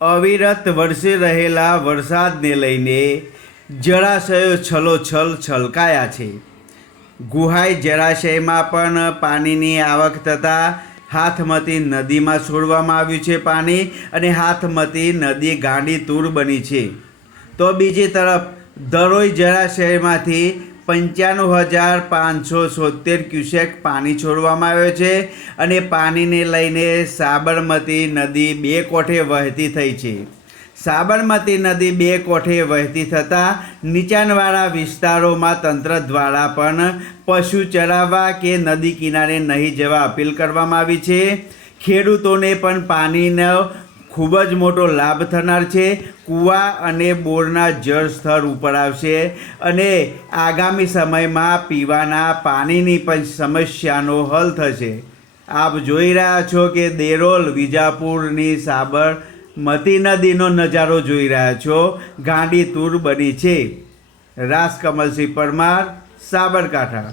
અવિરત વરસી રહેલા વરસાદને લઈને જળાશયો છલોછલ છલકાયા છે. ગુહાઈ જળાશયમાં પણ પાણીની આવક થતાં હાથમતી નદીમાં છોડવામાં આવ્યું છે પાણી, અને હાથમતી નદી ગાંડીતુર બની છે. તો બીજી તરફ ધરોઈ જળાશયમાંથી 95,570 ક્યુસેક પાણી છોડવામાં આવ્યો છે, અને પાણીને લઈને સાબરમતી નદી બે કોઠે વહેતી થઈ છે. સાબરમતી નદી બે કોઠે વહેતી થતાં નીચાણવાળા વિસ્તારોમાં તંત્ર દ્વારા પણ પશુ ચરાવવા કે નદી કિનારે નહીં જવા અપીલ કરવામાં આવી છે. ખેડૂતોને પણ પાણીનો ખૂબ જ મોટો લાભ થનાર છે. કૂવા અને બોરના જળ સ્તર ઉપર આવશે, અને આગામી સમયમાં પીવાના પાણીની પણ સમસ્યાનો હલ થશે. આપ જોઈ રહ્યા છો કે દેરોલ વિજાપુરની સાબરમતી નદીનો નજારો જોઈ રહ્યા છો. ગાંડીતુર બની છે. રાજકમલસિંહ પરમાર, સાબરકાંઠા.